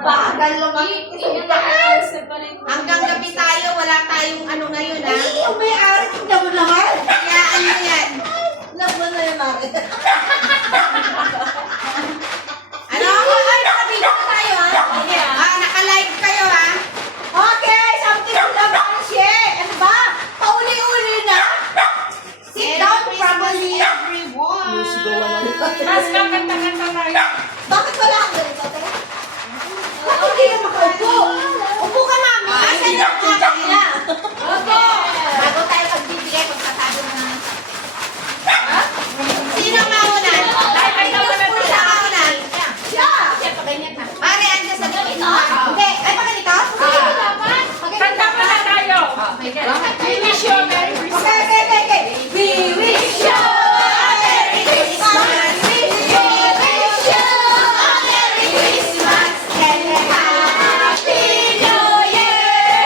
Bagal lumaki. Hanggang gabi tayo, wala tayong ano ngayon, ha? Yung may-ari, tingnan mo naman. Kaya ano yan? Laban na yung mari. Ano? Ay, naka-video na tayo, ha? Naka-live kayo, ha? Okay, something to the share. Ano ba? Pauli-uli na. Sit down properly. Everyone. Mas kakanta-kanta tayo. Bakit wala kang ganito, te? Bakit hindi ka makaupo? Upo ka, mami. Asan yung mga na? Opo. Bago tayo magbibigay, magsasabi mo naman. Sino mauna? Sino mauna? Siya. Mare, andyan sa likod. Hindi. Ay, pa ganito? Kanta pa na tayo. We wish you a Merry Christmas. Okay. We wish you a Merry Christmas. We wish you a Merry Christmas and a Happy New Year.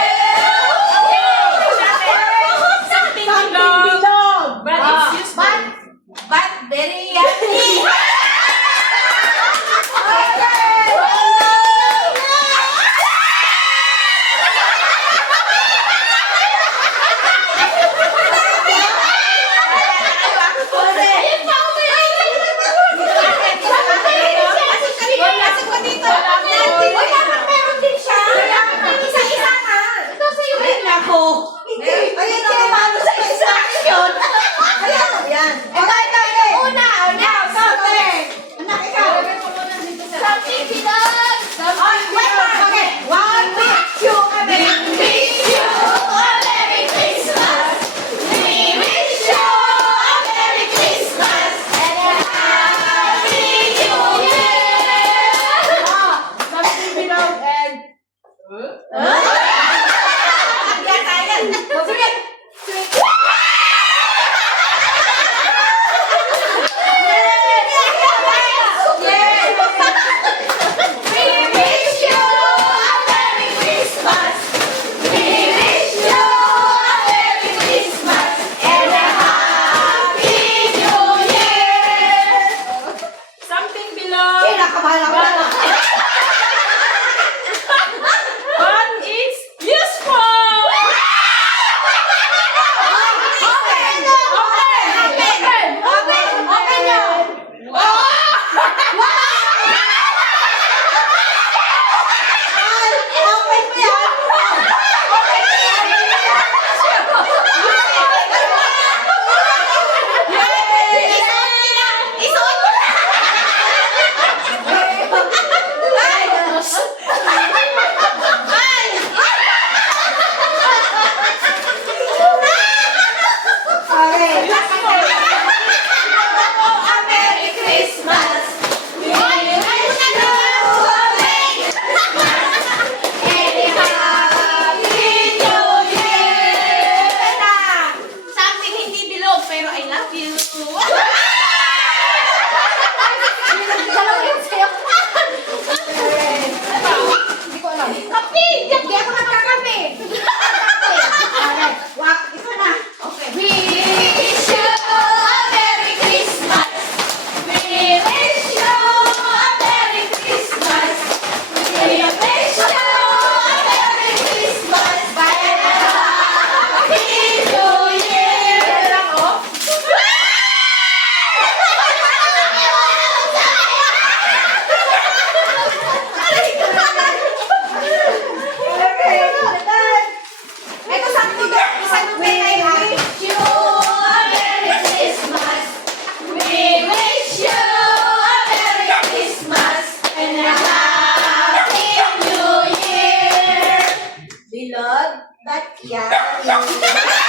Something below. But it's useful. But very yummy. Something below. But it's useful. Something hindi bilog, pero I love you. Kape! Hindi ako nagkakape! Ito na. Okay. We wish you a Merry Christmas. We wish you a Merry Christmas. We wish you a Merry Christmas and a Happy New Year. Ito something na isang We tayo, ha? wish you a Merry Christmas. We wish you a Merry Christmas and a Happy New Year. Beloved, but yeah.